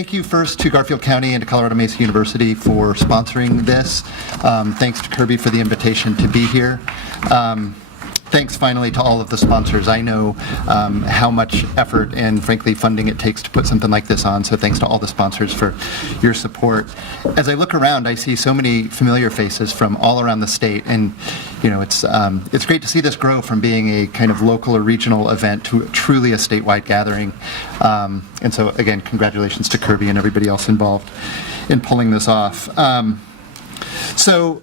thank you first to Garfield County and to Colorado Mesa University for sponsoring this. Thanks to Kirby for the invitation to be here. Thanks finally to all of the sponsors. I know how much effort and frankly funding it takes to put something like this on, so thanks to all the sponsors for your support. As I look around, I see so many familiar faces from all around the state, and you know, it's great to see this grow from being a kind of local or regional event to truly a statewide gathering. And so again, congratulations to Kirby and everybody else involved in pulling this off. So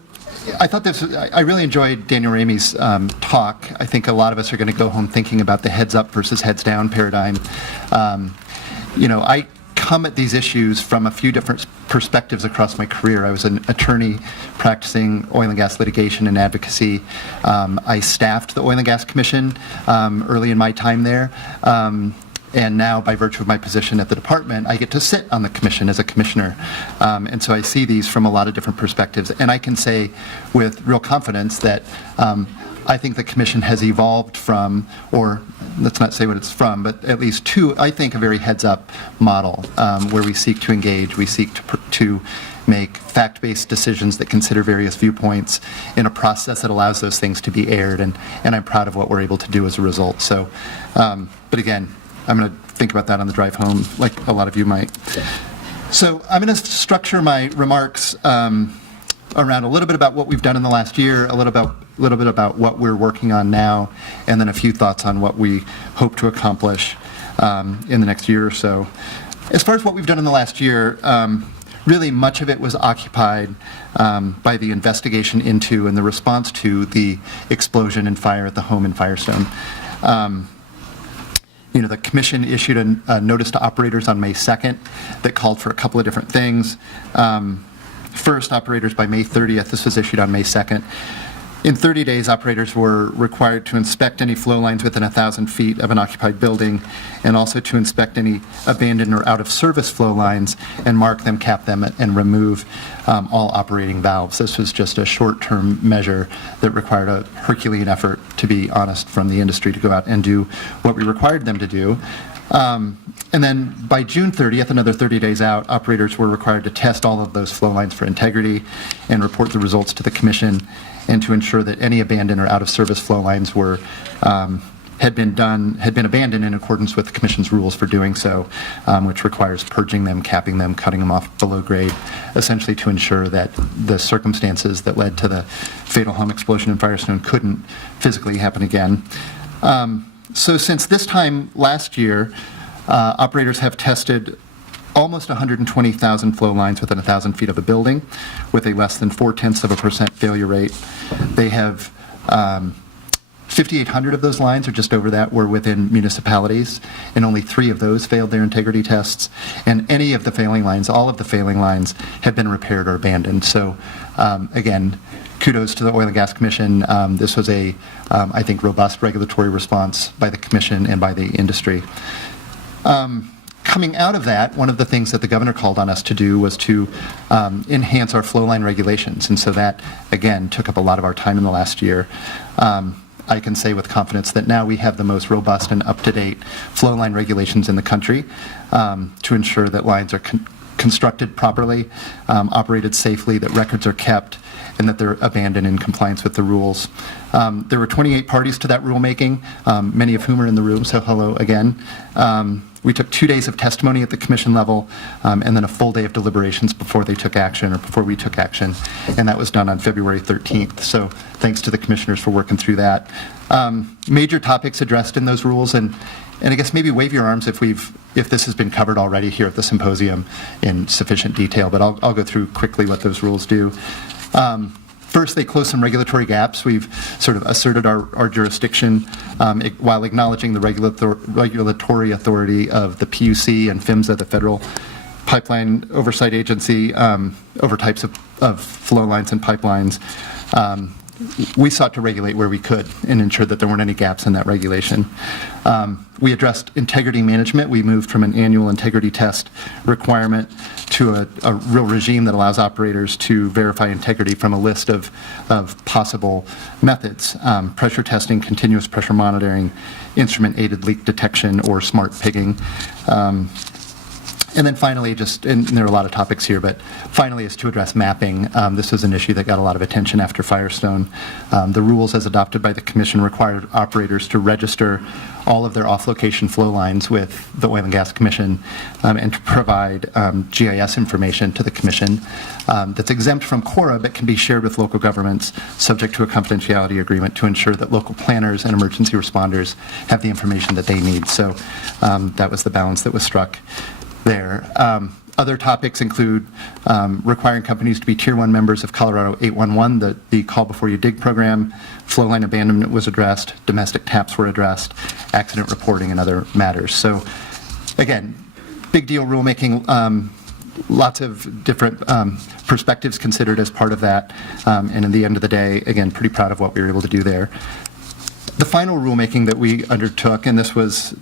I thought I really enjoyed Daniel Ramey's talk. I think a lot of us are going to go home thinking about the heads up versus heads down paradigm. You know, I come at these issues from a few different perspectives across my career. I was an attorney practicing oil and gas litigation and advocacy. I staffed the Oil and Gas Commission early in my time there. And now, by virtue of my position at the department, I get to sit on the commission as a commissioner. And so I see these from a lot of different perspectives. And I can say with real confidence that I think the commission has evolved from, or let's not say what it's from, but at least to, I think, a very heads-up model where we seek to engage, we seek to make fact-based decisions that consider various viewpoints in a process that allows those things to be aired. And I'm proud of what we're able to do as a result. So, but again, I'm going to think about that on the drive home, like a lot of you might. So I'm going to structure my remarks around a little bit about what we've done in the last year, a little bit about what we're working on now, and then a few thoughts on what we hope to accomplish in the next year or so. As far as what we've done in the last year, really much of it was occupied by the investigation into and the response to the explosion and fire at the home in Firestone. You know, the commission issued a notice to operators on May 2nd that called for a couple of different things. First, operators by May 30th, this was issued on May 2nd. In 30 days, operators were required to inspect any flow lines within 1,000 feet of an occupied building, and also to inspect any abandoned or out-of-service flow lines and mark them, cap them, and remove all operating valves. This was just a short-term measure that required a Herculean effort, to be honest, from the industry to go out and do what we required them to do. And then by June 30th, another 30 days out, operators were required to test all of those flow lines for integrity and report the results to the commission, and to ensure that any abandoned or out-of-service flow lines were had been abandoned in accordance with the commission's rules for doing so, which requires purging them, capping them, cutting them off below grade, essentially to ensure that the circumstances that led to the fatal home explosion in Firestone couldn't physically happen again. So since this time last year, operators have tested almost 120,000 flow lines within 1,000 feet of a building with a less than 0.4% failure rate. They have 5,800 of those lines, or just over that, were within municipalities, and only 3 of those failed their integrity tests. And any of the failing lines, all of the failing lines, have been repaired or abandoned. So again, kudos to the Oil and Gas Commission. This was a, I think, robust regulatory response by the commission and by the industry. Coming out of that, one of the things that the governor called on us to do was to enhance our flow line regulations, and so that, again, took up a lot of our time in the last year. I can say with confidence that now we have the most robust and up-to-date flow line regulations in the country to ensure that lines are constructed properly, operated safely, that records are kept, and that they're abandoned in compliance with the rules. There were 28 parties to that rulemaking, many of whom are in the room, so hello again. We took 2 days of testimony at the commission level, and then a full day of deliberations before they took action, or before we took action, and that was done on February 13th. So thanks to the commissioners for working through that. Major topics addressed in those rules, and I guess maybe wave your arms if this has been covered already here at the symposium in sufficient detail, but I'll go through quickly what those rules do. First, they close some regulatory gaps. We've sort of asserted our jurisdiction while acknowledging the regulatory authority of the PUC and PHMSA, the Federal Pipeline Oversight Agency, over types of flow lines and pipelines. We sought to regulate where we could and ensure that there weren't any gaps in that regulation. We addressed integrity management. We moved from an annual integrity test requirement to a real regime that allows operators to verify integrity from a list of possible methods: pressure testing, continuous pressure monitoring, instrument-aided leak detection, or smart pigging. And then finally, and there are a lot of topics here, but finally is to address mapping. This was an issue that got a lot of attention after Firestone. The rules as adopted by the Commission required operators to register all of their off-location flow lines with the Oil and Gas Commission and to provide GIS information to the Commission that's exempt from QORA but can be shared with local governments subject to a confidentiality agreement to ensure that local planners and emergency responders have the information that they need. So that was the balance that was struck there. Other topics include requiring companies to be Tier 1 members of Colorado 811, the Call Before You Dig program, flowline abandonment was addressed, domestic taps were addressed, accident reporting, and other matters. So again, big deal rulemaking, lots of different perspectives considered as part of that, and in the end of the day, again, pretty proud of what we were able to do there. The final rulemaking that we undertook, and this was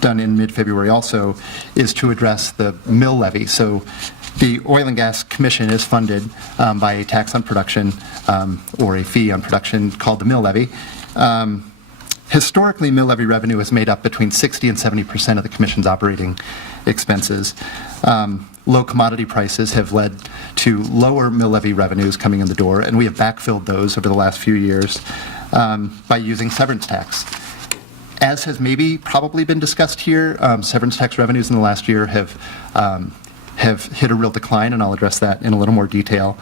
done in mid-February also, is to address the mill levy. So the Oil and Gas Commission is funded by a tax on production or a fee on production called the mill levy. Historically, mill levy revenue is made up between 60 and 70% of the Commission's operating expenses. Low commodity prices have led to lower mill levy revenues coming in the door, and we have backfilled those over the last few years by using severance tax. As has probably been discussed here, severance tax revenues in the last year have hit a real decline, and I'll address that in a little more detail.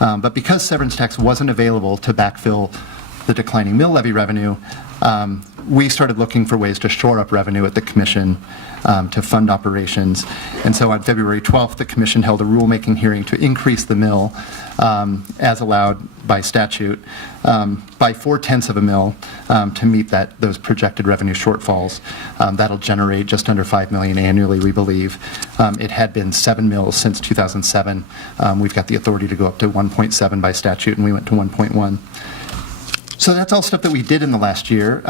But because severance tax wasn't available to backfill the declining mill levy revenue, we started looking for ways to shore up revenue at the Commission to fund operations. And so on February 12th, the Commission held a rulemaking hearing to increase the mill, as allowed by statute, by 0.4 of a mil to meet those projected revenue shortfalls. That'll generate just under $5 million annually, we believe. It had been 7 mils since 2007. We've got the authority to go up to 1.7 by statute, and we went to 1.1. So that's all stuff that we did in the last year.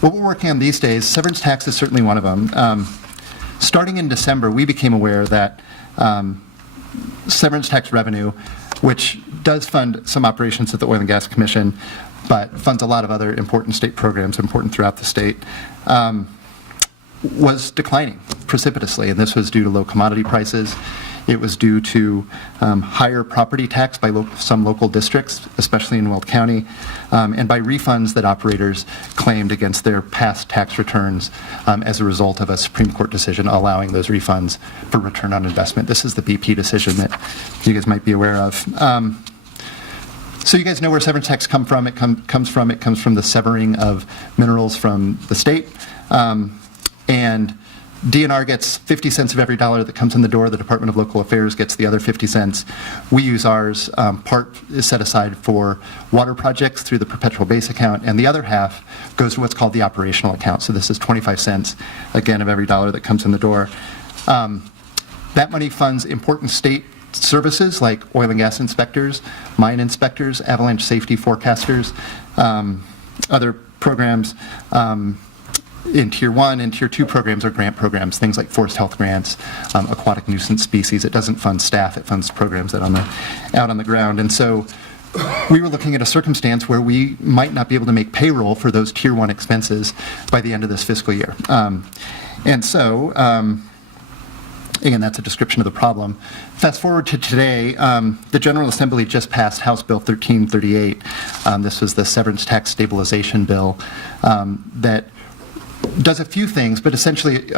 What we're working on these days, severance tax is certainly one of them. Starting in December, we became aware that severance tax revenue, which does fund some operations at the Oil and Gas Commission, but funds a lot of other important state programs, important throughout the state, was declining precipitously, and this was due to low commodity prices. It was due to higher property tax by some local districts, especially in Wolk County, and by refunds that operators claimed against their past tax returns as a result of a Supreme Court decision allowing those refunds for return on investment. This is the BP decision that you guys might be aware of. So you guys know where severance tax comes from. It comes from the severing of minerals from the state. And DNR gets 50 cents of every dollar that comes in the door. The Department of Local Affairs gets the other 50 cents. We use ours. Part is set aside for water projects through the perpetual base account, and the other half goes to what's called the operational account. So this is 25 cents, again, of every dollar that comes in the door. That money funds important state services like oil and gas inspectors, mine inspectors, avalanche safety forecasters, other programs. In Tier 1 and Tier 2 programs are grant programs, things like forest health grants, aquatic nuisance species. It doesn't fund staff, it funds programs that out on the ground. And so we were looking at a circumstance where we might not be able to make payroll for those Tier 1 expenses by the end of this fiscal year. And so, again, that's a description of the problem. Fast forward to today, the General Assembly just passed House Bill 1338. This was the severance tax stabilization bill that does a few things, but essentially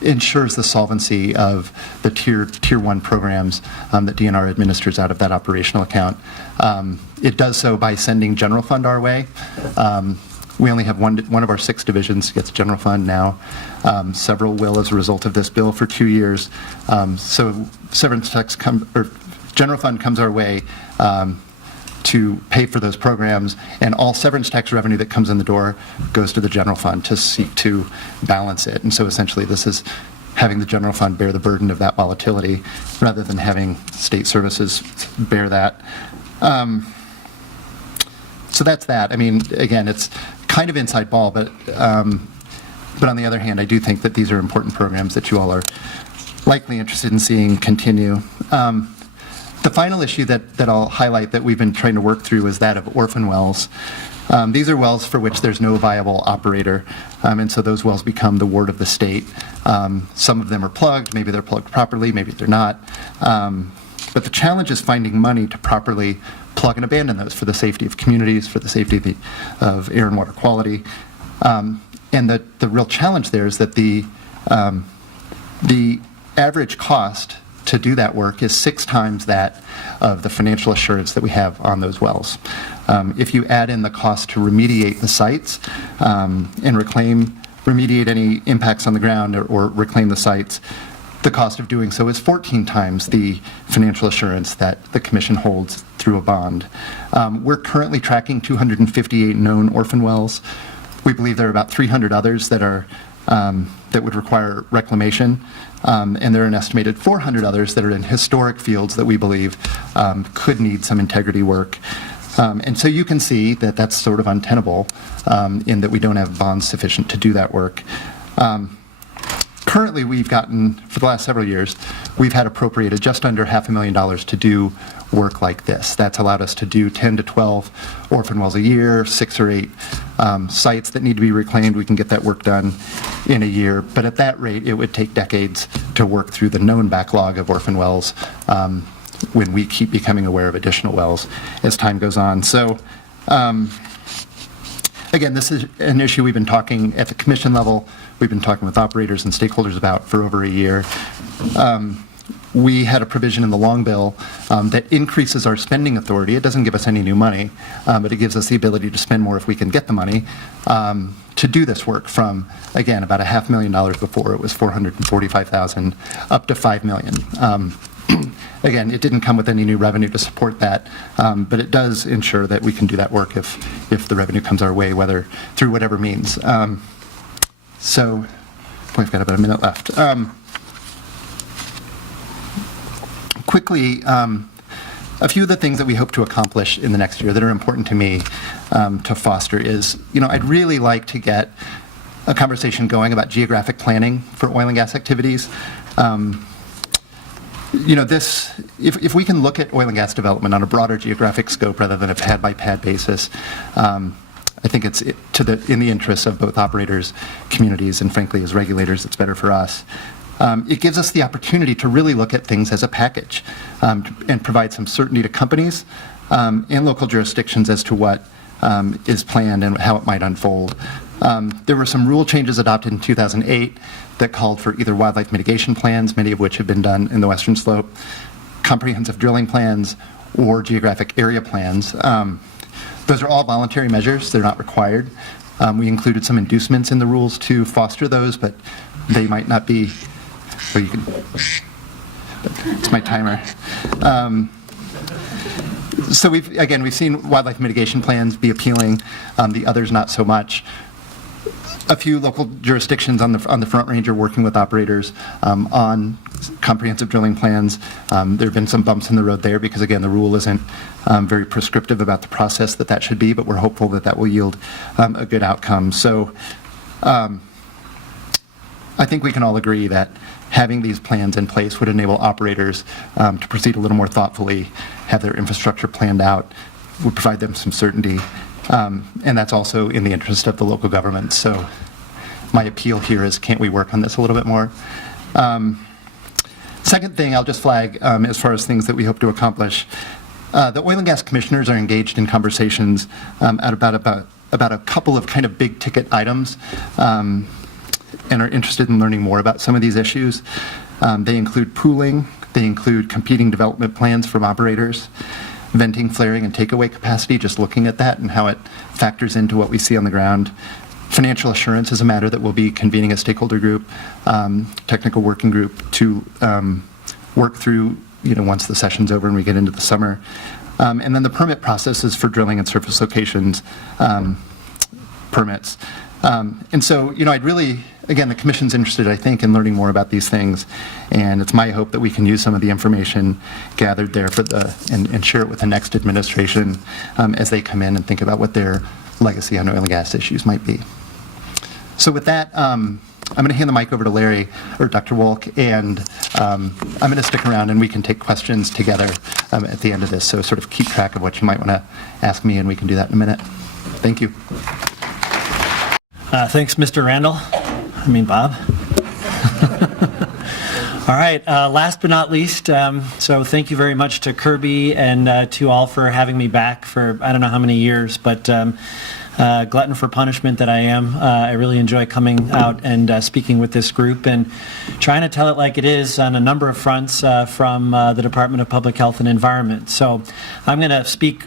ensures the solvency of the tier 1 programs that DNR administers out of that operational account. It does so by sending general fund our way. We only have one of our 6 divisions gets general fund now. Several will as a result of this bill for 2 years. So severance tax general fund comes our way to pay for those programs, and all severance tax revenue that comes in the door goes to the general fund to seek to balance it. And so essentially this is having the general fund bear the burden of that volatility rather than having state services bear that. So that's that. I mean, again, it's kind of inside ball, but on the other hand, I do think that these are important programs that you all are likely interested in seeing continue. The final issue that I'll highlight that we've been trying to work through is that of orphan wells. These are wells for which there's no viable operator, and so those wells become the ward of the state. Some of them are plugged. Maybe they're plugged properly. Maybe they're not. But the challenge is finding money to properly plug and abandon those for the safety of communities, for the safety of air and water quality. And the real challenge there is that the average cost to do that work is 6 times that of the financial assurance that we have on those wells. If you add in the cost to remediate the sites and remediate any impacts on the ground or reclaim the sites, the cost of doing so is 14 times the financial assurance that the Commission holds through a bond. We're currently tracking 258 known orphan wells. We believe there are about 300 others that would require reclamation, and there are an estimated 400 others that are in historic fields that we believe could need some integrity work. And so you can see that that's sort of untenable in that we don't have bonds sufficient to do that work. Currently, we've gotten, for the last several years, we've had appropriated just under $500,000 to do work like this. That's allowed us to do 10 to 12 orphan wells a year, 6 or 8 sites that need to be reclaimed. We can get that work done in a year. But at that rate, it would take decades to work through the known backlog of orphan wells when we keep becoming aware of additional wells as time goes on. So again, this is an issue we've been talking at the Commission level. We've been talking with operators and stakeholders about for over a year. We had a provision in the long bill that increases our spending authority. It doesn't give us any new money, but it gives us the ability to spend more if we can get the money to do this work from, again, about $500,000 before. It was $445,000 up to $5 million. Again, it didn't come with any new revenue to support that, but it does ensure that we can do that work if the revenue comes our way, whether through whatever means. So, boy, I've got about a minute left. Quickly, a few of the things that we hope to accomplish in the next year that are important to me to foster is, I'd really like to get a conversation going about geographic planning for oil and gas activities. If we can look at oil and gas development on a broader geographic scope rather than a pad-by-pad basis, I think it's in the interests of both operators, communities, and frankly, as regulators, it's better for us. It gives us the opportunity to really look at things as a package and provide some certainty to companies and local jurisdictions as to what is planned and how it might unfold. There were some rule changes adopted in 2008 that called for either wildlife mitigation plans, many of which have been done in the Western Slope, comprehensive drilling plans, or geographic area plans. Those are all voluntary measures. They're not required. We included some inducements in the rules to foster those, but they might not be, or you can, it's my timer. So we've seen wildlife mitigation plans be appealing, the others not so much. A few local jurisdictions on the Front Range are working with operators on comprehensive drilling plans. There have been some bumps in the road there because, again, the rule isn't very prescriptive about the process that should be, but we're hopeful that will yield a good outcome. So I think we can all agree that having these plans in place would enable operators to proceed a little more thoughtfully, have their infrastructure planned out, would provide them some certainty. And that's also in the interest of the local government. So my appeal here is, can't we work on this a little bit more? Second thing I'll just flag as far as things that we hope to accomplish. The oil and gas commissioners are engaged in conversations about a couple of kind of big ticket items and are interested in learning more about some of these issues. They include pooling, they include competing development plans from operators, venting, flaring, and takeaway capacity, just looking at that and how it factors into what we see on the ground. Financial assurance is a matter that we'll be convening a stakeholder group, technical working group to work through, once the session's over and we get into the summer. And then the permit processes for drilling and surface locations permits. And so, I'd really, again, the Commission's interested, I think, in learning more about these things, and it's my hope that we can use some of the information gathered there and share it with the next administration as they come in and think about what their legacy on oil and gas issues might be. So with that, I'm going to hand the mic over to Larry, or Dr. Wolk, and I'm going to stick around and we can take questions together at the end of this, so sort of keep track of what you might want to ask me, and we can do that in a minute. Thank you. Thanks, Mr. Randall. Bob. All right, last but not least, so thank you very much to Kirby and to all for having me back for I don't know how many years, but glutton for punishment that I am. I really enjoy coming out and speaking with this group and trying to tell it like it is on a number of fronts from the Department of Public Health and Environment. So I'm going to speak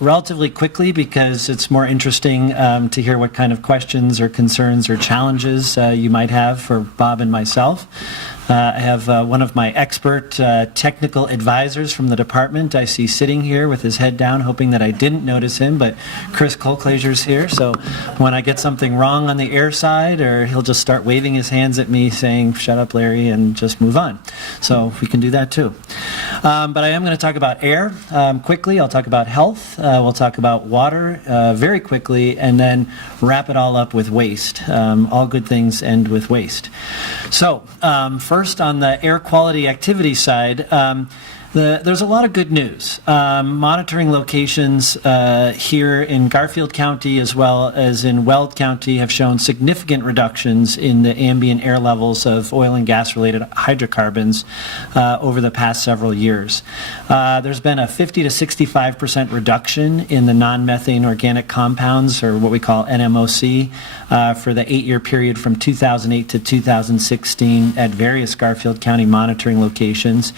relatively quickly because it's more interesting to hear what kind of questions or concerns or challenges you might have for Bob and myself. I have one of my expert technical advisors from the department I see sitting here with his head down, hoping that I didn't notice him, but Chris Colclaser's here, so when I get something wrong on the air side, or he'll just start waving his hands at me saying, "Shut up, Larry," and just move on. So we can do that too. But I am going to talk about air quickly. I'll talk about health. We'll talk about water very quickly, and then wrap it all up with waste. All good things end with waste. So first, on the air quality activity side, there's a lot of good news. Monitoring locations here in Garfield County as well as in Weld County have shown significant reductions in the ambient air levels of oil and gas related hydrocarbons over the past several years. There's been a 50 to 65% reduction in the non-methane organic compounds, or what we call NMOC, for the 8-year period from 2008 to 2016 at various Garfield County monitoring locations,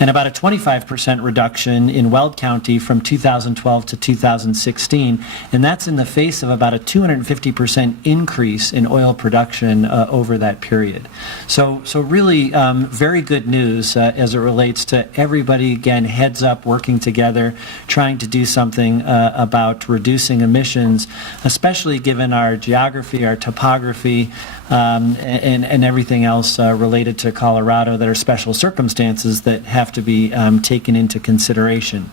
and about a 25% reduction in Weld County from 2012 to 2016, and that's in the face of about a 250% increase in oil production over that period. So really very good news as it relates to everybody, again, heads up, working together, trying to do something about reducing emissions, especially given our geography, our topography, and everything else related to Colorado that are special circumstances that have to be taken into consideration.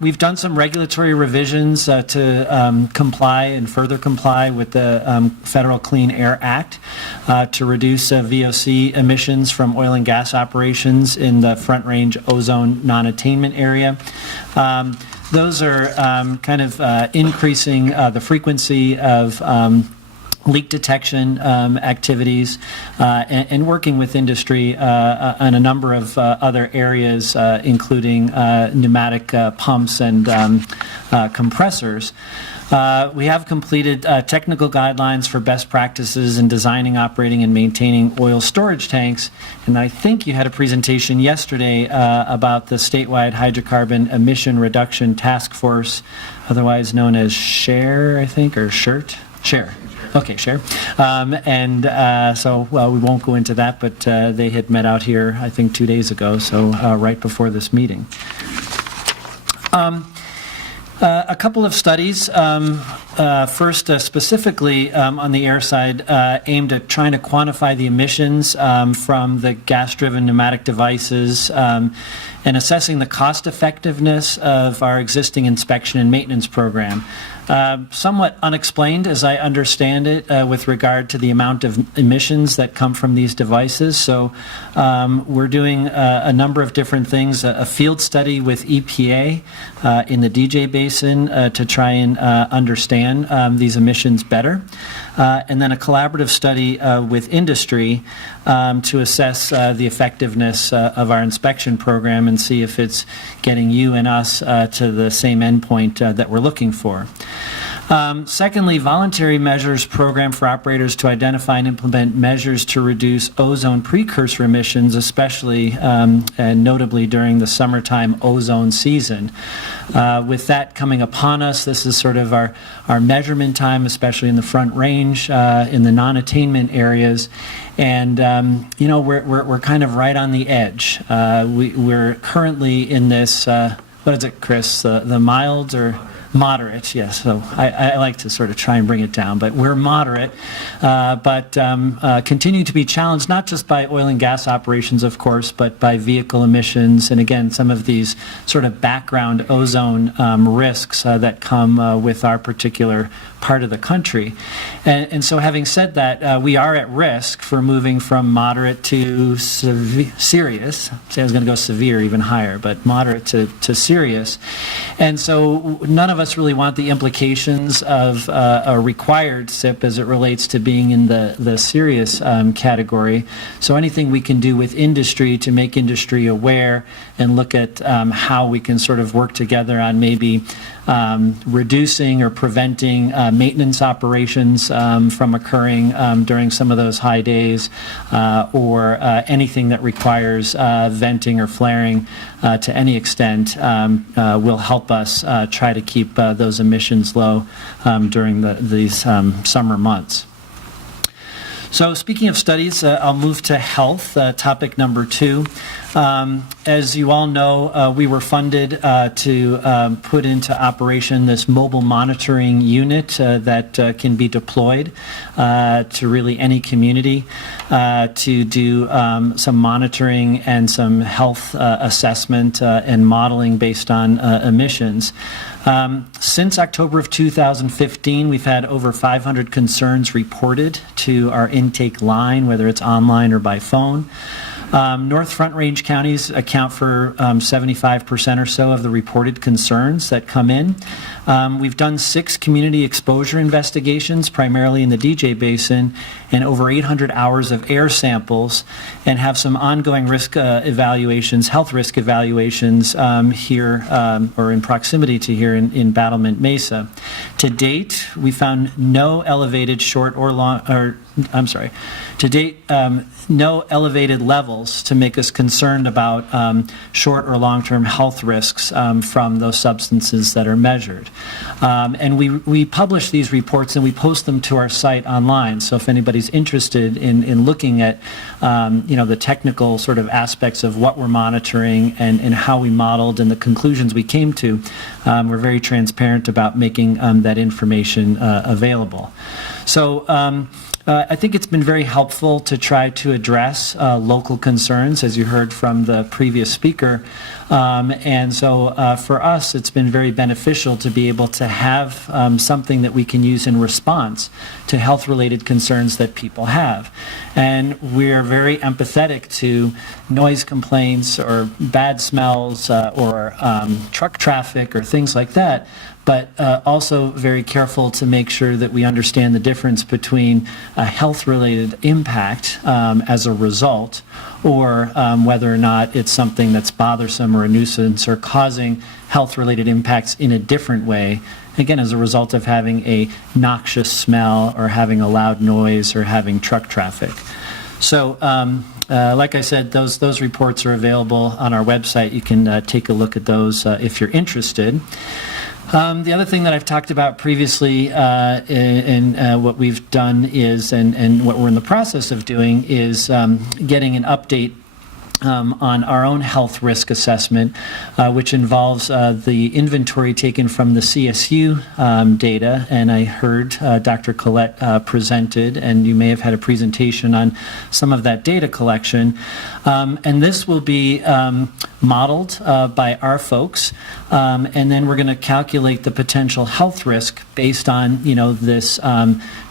We've done some regulatory revisions to comply and further comply with the Federal Clean Air Act to reduce VOC emissions from oil and gas operations in the Front Range ozone non-attainment area. Those are kind of increasing the frequency of leak detection activities and working with industry on a number of other areas, including pneumatic pumps and compressors. We have completed technical guidelines for best practices in designing, operating, and maintaining oil storage tanks. And I think you had a presentation yesterday about the statewide hydrocarbon emission reduction task force, otherwise known as SHARE, I think, or SHIRT? SHARE. Okay, sure. So we won't go into that, but they had met out here, I think, 2 days ago, so right before this meeting. A couple of studies, first specifically on the air side, aimed at trying to quantify the emissions from the gas-driven pneumatic devices and assessing the cost effectiveness of our existing inspection and maintenance program. Somewhat unexplained, as I understand it, with regard to the amount of emissions that come from these devices. So we're doing a number of different things, a field study with EPA in the DJ Basin to try and understand these emissions better, and then a collaborative study with industry to assess the effectiveness of our inspection program and see if it's getting you and us to the same endpoint that we're looking for. Secondly, voluntary measures program for operators to identify and implement measures to reduce ozone precursor emissions, especially and notably during the summertime ozone season. With that coming upon us, this is sort of our measurement time, especially in the Front Range, in the non-attainment areas. And we're kind of right on the edge. We're currently in this, what is it, Chris? The mild or moderate, yes. So I like to sort of try and bring it down, but we're moderate, but continue to be challenged not just by oil and gas operations, of course, but by vehicle emissions, and again, some of these sort of background ozone risks that come with our particular part of the country. And so having said that, we are at risk for moving from moderate to serious. I was going to go severe even higher, but moderate to serious. And so none of us us really want the implications of a required SIP as it relates to being in the serious category. So anything we can do with industry to make industry aware and look at how we can sort of work together on maybe reducing or preventing maintenance operations from occurring during some of those high days, or anything that requires venting or flaring to any extent will help us try to keep those emissions low during these summer months. So speaking of studies, I'll move to health, topic number 2. As you all know, we were funded to put into operation this mobile monitoring unit that can be deployed to really any community to do some monitoring and some health assessment and modeling based on emissions. Since October of 2015, we've had over 500 concerns reported to our intake line, whether it's online or by phone. North Front Range counties account for 75% or so of the reported concerns that come in. We've done 6 community exposure investigations, primarily in the DJ Basin, and over 800 hours of air samples, and have some ongoing risk evaluations, health risk evaluations here or in proximity to here in Battlement Mesa. To date, we found no elevated no elevated levels to make us concerned about short or long-term health risks from those substances that are measured. And we publish these reports and we post them to our site online. So if anybody's interested in looking at the technical sort of aspects of what we're monitoring and how we modeled and the conclusions we came to, we're very transparent about making that information available. So I think it's been very helpful to try to address local concerns, as you heard from the previous speaker. And so for us, it's been very beneficial to be able to have something that we can use in response to health-related concerns that people have. And we're very empathetic to noise complaints or bad smells or truck traffic or things like that, but also very careful to make sure that we understand the difference between a health-related impact as a result, or whether or not it's something that's bothersome or a nuisance or causing health-related impacts in a different way, again, as a result of having a noxious smell or having a loud noise or having truck traffic. So like I said, those reports are available on our website. You can take a look at those if you're interested. The other thing that I've talked about previously in what we've done is, and what we're in the process of doing, is getting an update on our own health risk assessment, which involves the inventory taken from the CSU data. And I heard Dr. Collette presented, and you may have had a presentation on some of that data collection. And this will be modeled by our folks, and then we're going to calculate the potential health risk based on this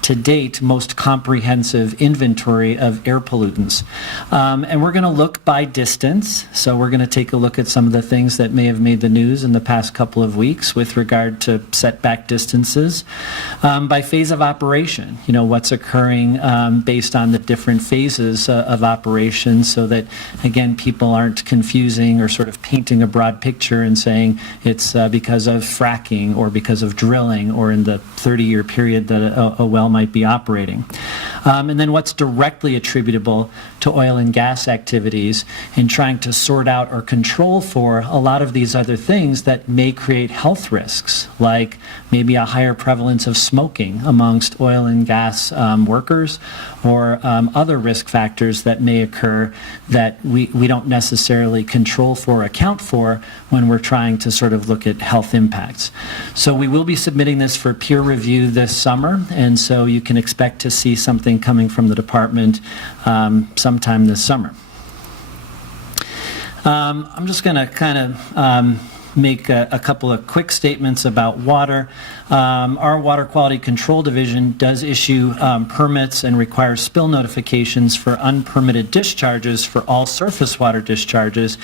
to date most comprehensive inventory of air pollutants. And we're going to look by distance, so we're going to take a look at some of the things that may have made the news in the past couple of weeks with regard to setback distances. By phase of operation, what's occurring based on the different phases of operation, so that again people aren't confusing or sort of painting a broad picture and saying it's because of fracking or because of drilling or in the 30-year period that a well might be operating. And then what's directly attributable to oil and gas activities, in trying to sort out or control for a lot of these other things that may create health risks, like maybe a higher prevalence of smoking amongst oil and gas workers, or other risk factors that may occur that we don't necessarily control for or account for when we're trying to sort of look at health impacts. So we will be submitting this for peer review this summer, and so you can expect to see something coming from the department sometime this summer. I'm just going to kind of make a couple of quick statements about water. Our Water Quality Control Division does issue permits and requires spill notifications for unpermitted discharges for all surface water discharges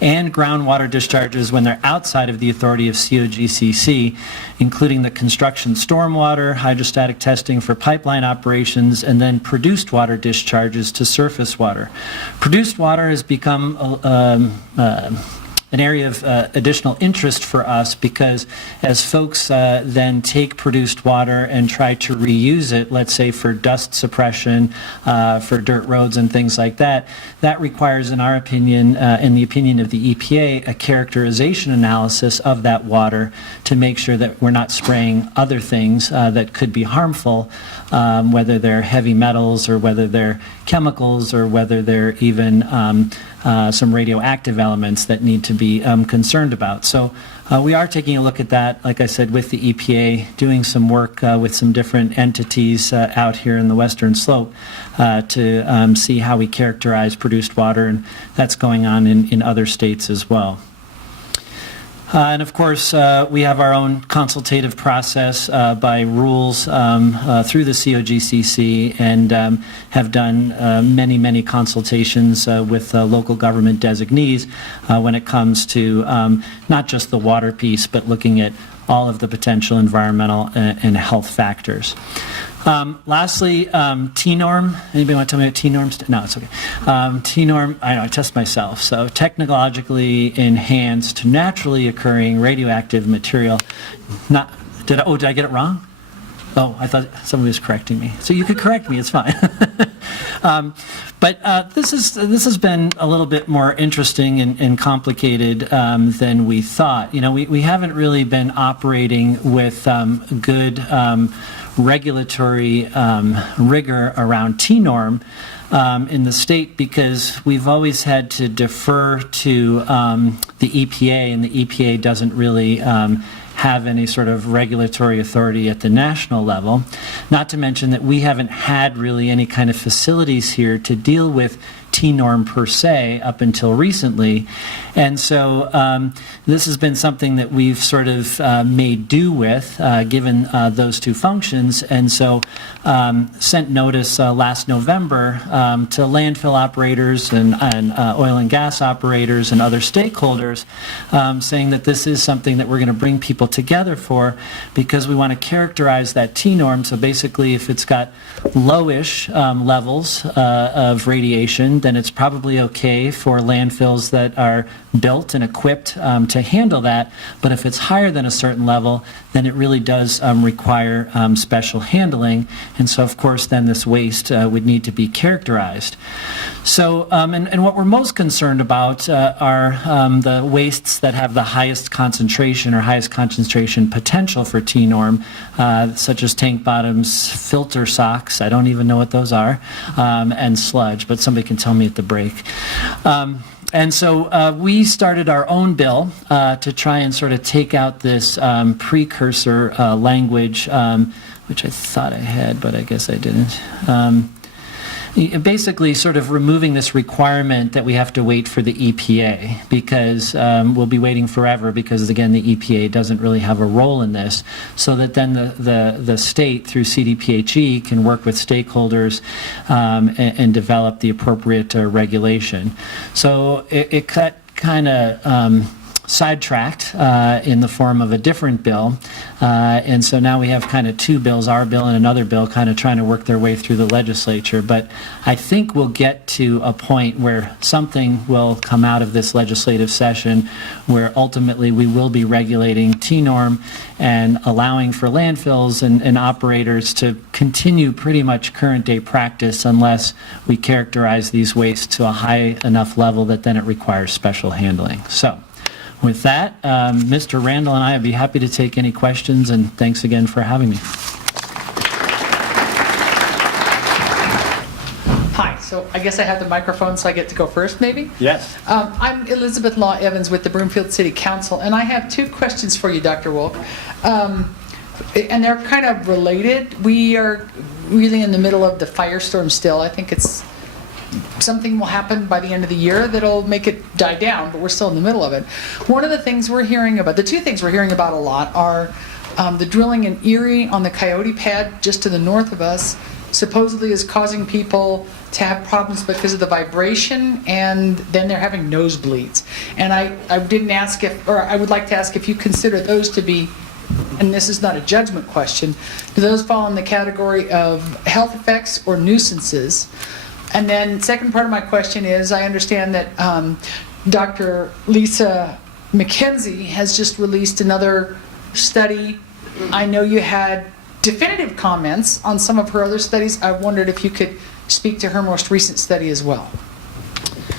and groundwater discharges when they're outside of the authority of COGCC, including the construction stormwater, hydrostatic testing for pipeline operations, and then produced water discharges to surface water. Produced water has become an area of additional interest for us because as folks then take produced water and try to reuse it, let's say for dust suppression, for dirt roads and things like that, that requires, in our opinion, in the opinion of the EPA, a characterization analysis of that water to make sure that we're not spraying other things that could be harmful, whether they're heavy metals or whether they're chemicals or whether they're even some radioactive elements that need to be concerned about. So we are taking a look at that, like I said, with the EPA, doing some work with some different entities out here in the Western Slope to see how we characterize produced water, and that's going on in other states as well. And of course, we have our own consultative process by rules through the COGCC and have done many, many consultations with local government designees when it comes to not just the water piece, but looking at all of the potential environmental and health factors. Lastly, T-norm. Anybody want to tell me what T-norms? No, it's okay. T-norm, I know, I test myself. So technologically enhanced, naturally occurring radioactive material. Not, did I get it wrong? Oh, I thought somebody was correcting me. So you could correct me, it's fine. But this has been a little bit more interesting and complicated than we thought. You know, we haven't really been operating with good regulatory rigor around T-norm in the state because we've always had to defer to the EPA, and the EPA doesn't really have any sort of regulatory authority at the national level. Not to mention that we haven't had really any kind of facilities here to deal with T-norm per se up until recently. And so this has been something that we've sort of made do with given those two functions, and so sent notice last November to landfill operators and oil and gas operators and other stakeholders saying that this is something that we're going to bring people together for because we want to characterize that T-norm. So basically if it's got lowish levels of radiation, then it's probably okay for landfills that are built and equipped to handle that. But if it's higher than a certain level, then it really does require special handling. And so, of course, then this waste would need to be characterized. So, and what we're most concerned about are the wastes that have the highest concentration or highest concentration potential for T-norm, such as tank bottoms, filter socks, I don't even know what those are, and sludge, but somebody can tell me at the break. And so we started our own bill to try and sort of take out this precursor language, which I thought I had, but I guess I didn't. Basically sort of removing this requirement that we have to wait for the EPA because we'll be waiting forever because, again, the EPA doesn't really have a role in this, so that then the state through CDPHE can work with stakeholders and develop the appropriate regulation. So it got kind of sidetracked in the form of a different bill, and so now we have kind of two bills, our bill and another bill, kind of trying to work their way through the legislature. But I think we'll get to a point where something will come out of this legislative session where ultimately we will be regulating T-norm and allowing for landfills and operators to continue pretty much current day practice unless we characterize these wastes to a high enough level that then it requires special handling. So with that, Mr. Randall and I would be happy to take any questions, and thanks again for having me. Hi, so I guess I have the microphone, so I get to go first, maybe? Yes. I'm Elizabeth Law Evans with the Broomfield City Council, and I have two questions for you, Dr. Wolk. And they're kind of related. We are really in the middle of the firestorm still. I think it's something will happen by the end of the year that'll make it die down, but we're still in the middle of it. One of the things we're hearing about, the two things we're hearing about a lot are the drilling in Erie on the Coyote pad just to the north of us supposedly is causing people to have problems because of the vibration, and then they're having nosebleeds. And I didn't ask if, or I would like to ask if you consider those to be, and this is not a judgment question, do those fall in the category of health effects or nuisances? And then second part of my question is, I understand that Dr. Lisa McKenzie has just released another study. I know you had definitive comments on some of her other studies. I wondered if you could speak to her most recent study as well.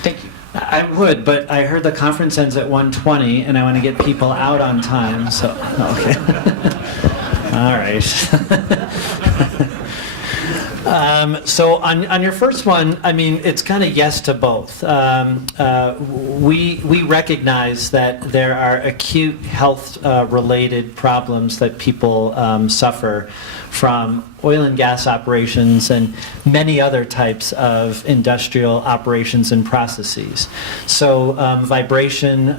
Thank you. I would, but I heard the conference ends at 1:20, and I want to get people out on time, so, okay. All right. So on your first one, I mean, it's kind of yes to both. We recognize that there are acute health related problems that people suffer from oil and gas operations and many other types of industrial operations and processes. So vibration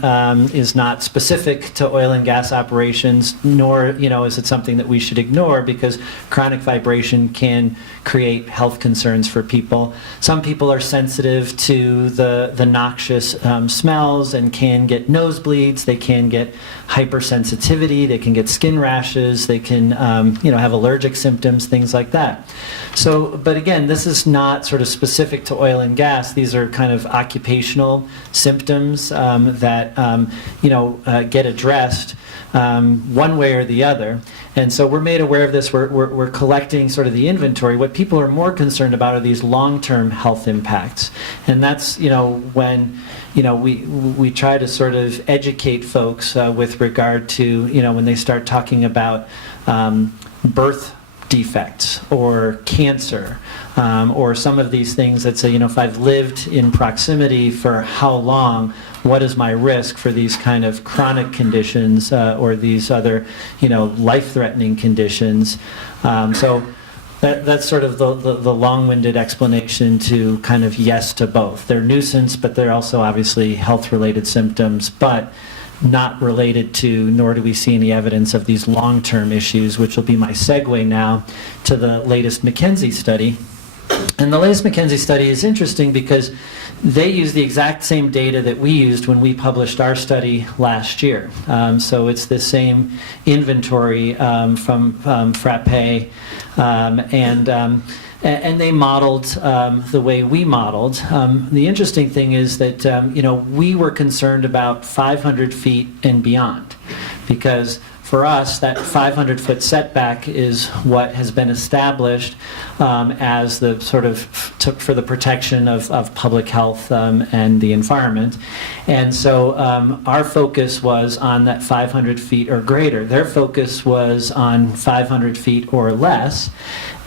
is not specific to oil and gas operations, nor is it something that we should ignore, because chronic vibration can create health concerns for people. Some people are sensitive to the noxious smells and can get nosebleeds. They can get hypersensitivity. They can get skin rashes. They can have allergic symptoms, things like that. So, but again, this is not sort of specific to oil and gas. These are kind of occupational symptoms that get addressed one way or the other. And so we're made aware of this. We're collecting sort of the inventory. What people are more concerned about are these long-term health impacts. And that's, when we try to sort of educate folks with regard to, when they start talking about birth defects or cancer or some of these things that say, if I've lived in proximity for how long, what is my risk for these kind of chronic conditions or these other, life-threatening conditions. So that's sort of the long-winded explanation to kind of yes to both. They're nuisance, but they're also obviously health-related symptoms, but not related to, nor do we see any evidence of these long-term issues, which will be my segue now to the latest McKenzie study. And the latest McKenzie study is interesting because they use the exact same data that we used when we published our study last year. So it's the same inventory from Frappe, and they modeled the way we modeled. The interesting thing is that we were concerned about 500 feet and beyond, because for us, that 500-foot setback is what has been established as the sort of for the protection of public health and the environment. And so our focus was on that 500 feet or greater. Their focus was on 500 feet or less.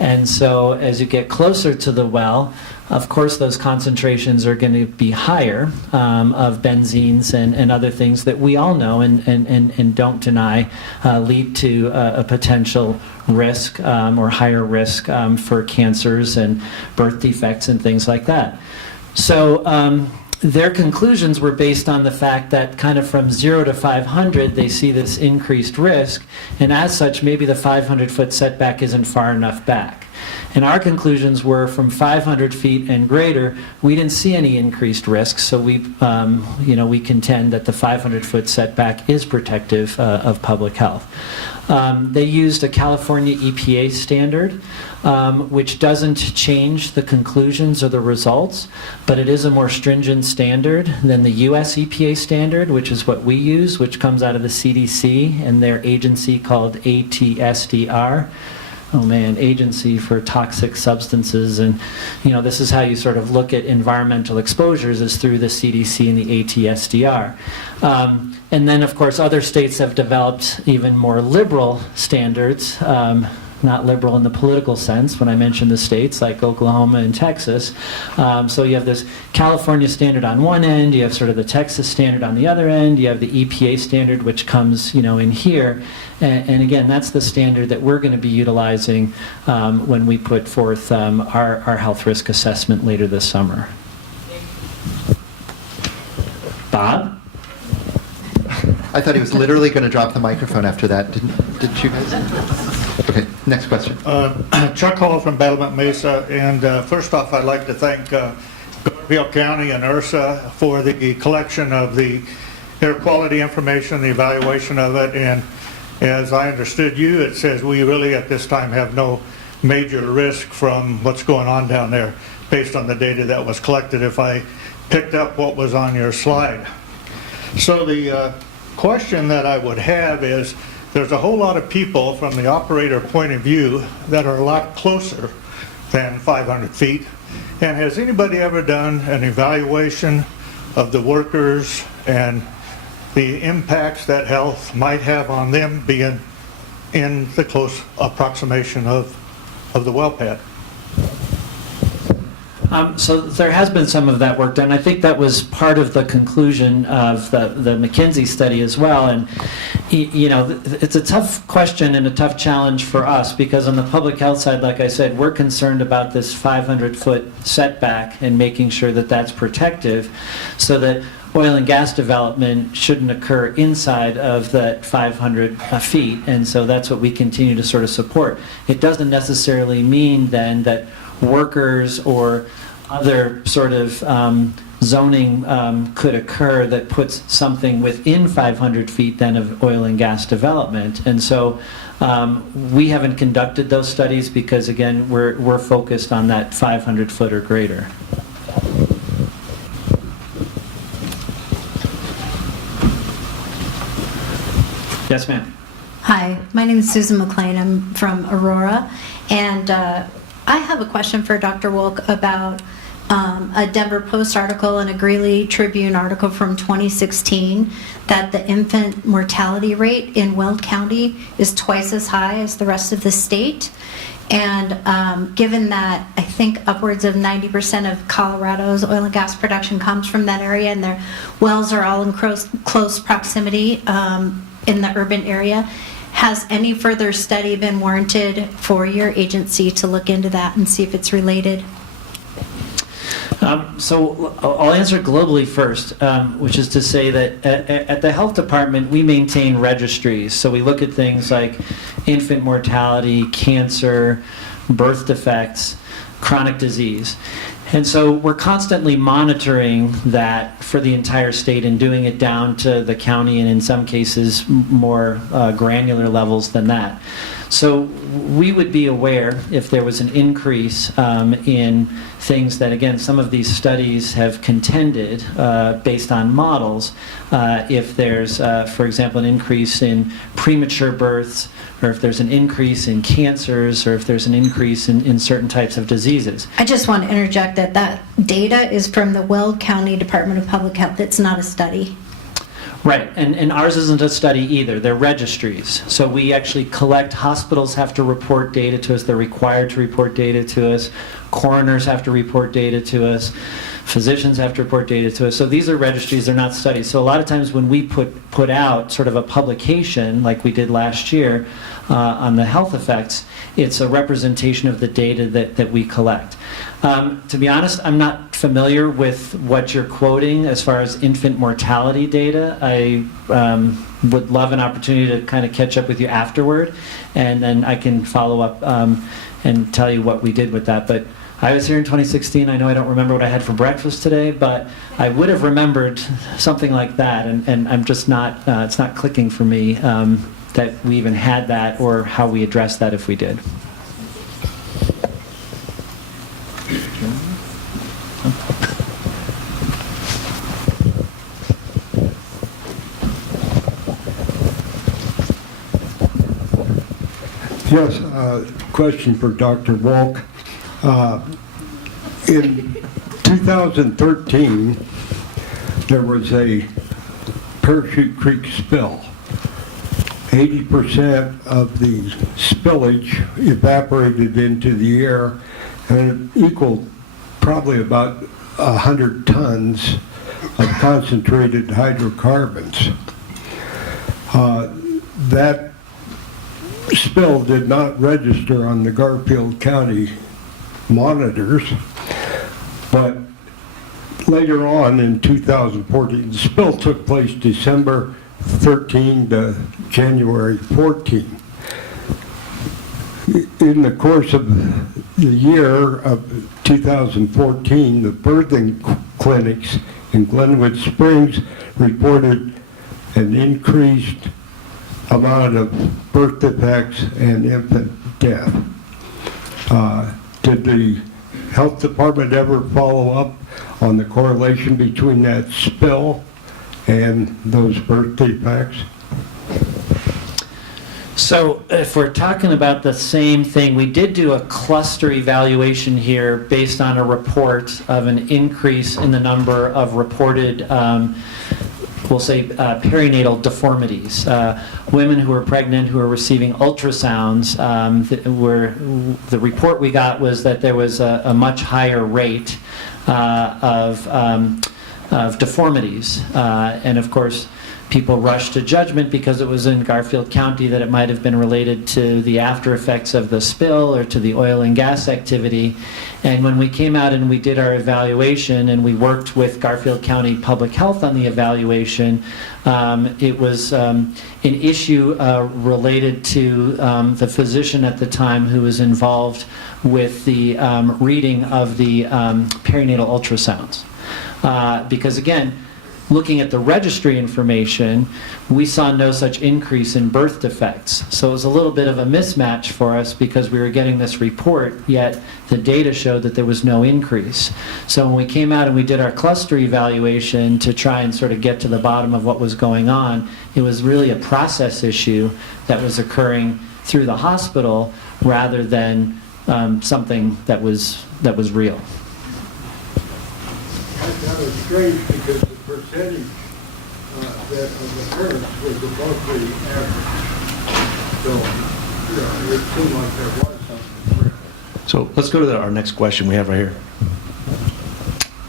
And so as you get closer to the well, of course, those concentrations are going to be higher of benzenes and other things that we all know and don't deny lead to a potential risk or higher risk for cancers and birth defects and things like that. So their conclusions were based on the fact that kind of from 0 to 500, they see this increased risk, and as such, maybe the 500-foot setback isn't far enough back. And our conclusions were from 500 feet and greater, we didn't see any increased risk, so we contend that the 500-foot setback is protective of public health. They used a California EPA standard, which doesn't change the conclusions or the results, but it is a more stringent standard than the US EPA standard, which is what we use, which comes out of the CDC and their agency called ATSDR. Oh man, Agency for Toxic Substances, and this is how you sort of look at environmental exposures, is through the CDC and the ATSDR. And then of course other states have developed even more liberal standards, not liberal in the political sense when I mention the states, like Oklahoma and Texas. So you have this California standard on one end, you have sort of the Texas standard on the other end, you have the EPA standard which comes in here. And again, that's the standard that we're going to be utilizing when we put forth our health risk assessment later this summer. Bob? I thought he was literally going to drop the microphone after that. Didn't you guys? Okay, next question. Chuck Hall from Battlement Mesa, and first off, I'd like to thank Garfield County and URSA for the collection of the air quality information, the evaluation of it, and as I understood you, it says we really at this time have no major risk from what's going on down there based on the data that was collected, if I picked up what was on your slide. So the question that I would have is, there's a whole lot of people from the operator point of view that are a lot closer than 500 feet. And has anybody ever done an evaluation of the workers and the impacts that health might have on them being in the close approximation of the well pad? So there has been some of that work done. I think that was part of the conclusion of the McKinsey study as well. And you know, it's a tough question and a tough challenge for us, because on the public health side, like I said, we're concerned about this 500-foot setback and making sure that that's protective, so that oil and gas development shouldn't occur inside of that 500 feet. And so that's what we continue to sort of support. It doesn't necessarily mean then that workers or other sort of zoning could occur that puts something within 500 feet then of oil and gas development. And so we haven't conducted those studies because, again, we're focused on that 500 foot or greater. Yes, ma'am. Hi, my name is Susan McLean. I'm from Aurora, and I have a question for Dr. Wolk about a Denver Post article and a Greeley Tribune article from 2016 that the infant mortality rate in Wolk County is twice as high as the rest of the state. And given that I think upwards of 90% of Colorado's oil and gas production comes from that area, and their wells are all in close proximity in the urban area, has any further study been warranted for your agency to look into that and see if it's related? So I'll answer globally first, which is to say that at the health department, we maintain registries. So we look at things like infant mortality, cancer, birth defects, chronic disease. And so we're constantly monitoring that for the entire state and doing it down to the county, and in some cases more granular levels than that. So we would be aware if there was an increase in things that, again, some of these studies have contended based on models. If there's, for example, an increase in premature births, or if there's an increase in cancers, or if there's an increase in certain types of diseases. I just want to interject that data is from the Weld County Department of Public Health. It's not a study. Right, and ours isn't a study either. They're registries. So we actually collect, hospitals have to report data to us. They're required to report data to us. Coroners have to report data to us. Physicians have to report data to us. So these are registries, they're not studies. So a lot of times when we put out sort of a publication like we did last year on the health effects, it's a representation of the data that we collect. To be honest, I'm not familiar with what you're quoting as far as infant mortality data. I would love an opportunity to kind of catch up with you afterward, and then I can follow up and tell you what we did with that. But I was here in 2016. I know I don't remember what I had for breakfast today, but I would have remembered something like that, and I'm just not, it's not clicking for me that we even had that or how we addressed that if we did. Yes, question for Dr. Wolk. In 2013, there was a Parachute Creek spill. 80% of the spillage evaporated into the air, and it equaled probably about 100 tons of concentrated hydrocarbons. That spill did not register on the Garfield County monitors, but later on in 2014, the spill took place December 13 to January 14. In the course of the year of 2014, the birthing clinics in Glenwood Springs reported an increased amount of birth defects and infant death. Did the health department ever follow up on the correlation between that spill and those birth defects? So if we're talking about the same thing, we did do a cluster evaluation here based on a report of an increase in the number of reported, we'll say, perinatal deformities. Women who were pregnant who were receiving ultrasounds, the report we got was that there was a much higher rate of deformities. And of course, people rushed to judgment because it was in Garfield County that it might have been related to the after effects of the spill or to the oil and gas activity. And when we came out and we did our evaluation and we worked with Garfield County Public Health on the evaluation, it was an issue related to the physician at the time who was involved with the reading of the perinatal ultrasounds. Because again, looking at the registry information, we saw no such increase in birth defects. So it was a little bit of a mismatch for us because we were getting this report, yet the data showed that there was no increase. So when we came out and we did our cluster evaluation to try and sort of get to the bottom of what was going on, it was really a process issue that was occurring through the hospital rather than something that was real. That was strange because the percentage that of the parents was above the average. So, it seemed like there was something real. So let's go to our next question we have right here.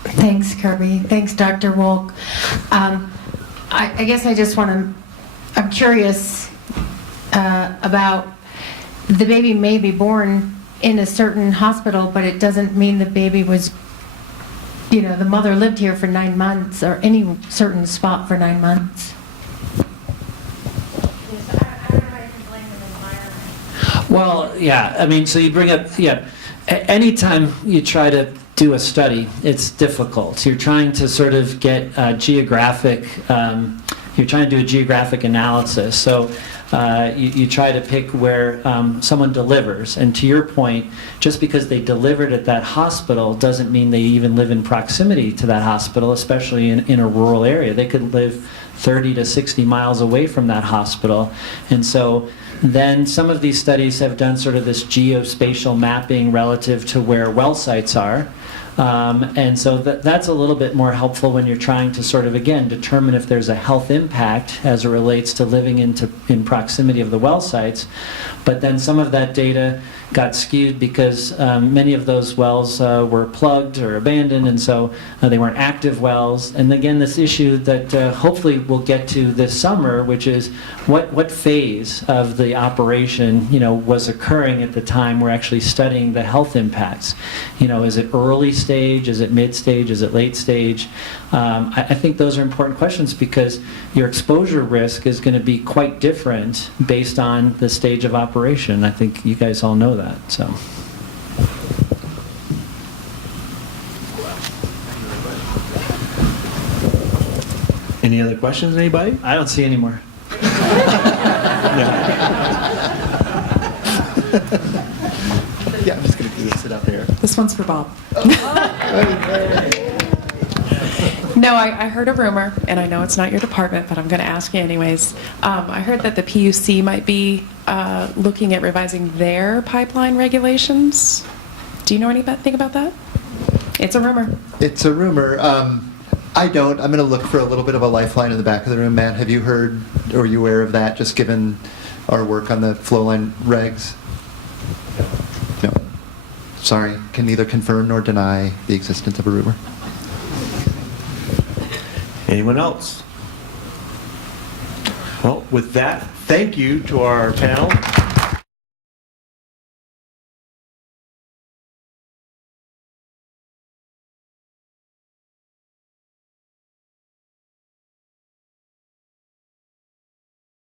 Thanks, Kirby. Thanks, Dr. Wolk. I guess I just want to, I'm curious about the baby may be born in a certain hospital, but it doesn't mean the baby was, the mother lived here for 9 months or any certain spot for 9 months. Well, yeah, I mean, so you bring up, anytime you try to do a study, it's difficult. You're trying to sort of get geographic, you're trying to do a geographic analysis. So you try to pick where someone delivers. And to your point, just because they delivered at that hospital doesn't mean they even live in proximity to that hospital, especially in a rural area. They could live 30 to 60 miles away from that hospital. And so then some of these studies have done sort of this geospatial mapping relative to where well sites are. And so that's a little bit more helpful when you're trying to sort of, again, determine if there's a health impact as it relates to living in proximity of the well sites. But then some of that data got skewed because many of those wells were plugged or abandoned, and so they weren't active wells. And again, this issue that hopefully we'll get to this summer, which is what phase of the operation was occurring at the time we're actually studying the health impacts. Is it early stage? Is it mid stage? Is it late stage? I think those are important questions because your exposure risk is going to be quite different based on the stage of operation. I think you guys all know that. So. Any other questions, anybody? I don't see any more. Yeah, I'm just going to sit out there. This one's for Bob. No, I heard a rumor, and I know it's not your department, but I'm going to ask you anyways. I heard that the PUC might be looking at revising their pipeline regulations. Do you know anything about that? It's a rumor. It's a rumor. I don't. I'm going to look for a little bit of a lifeline in the back of the room. Matt, have you heard or are you aware of that, just given our work on the flow line regs? No. Sorry, can neither confirm nor deny the existence of a rumor. Anyone else? Well, with that, thank you to our panel.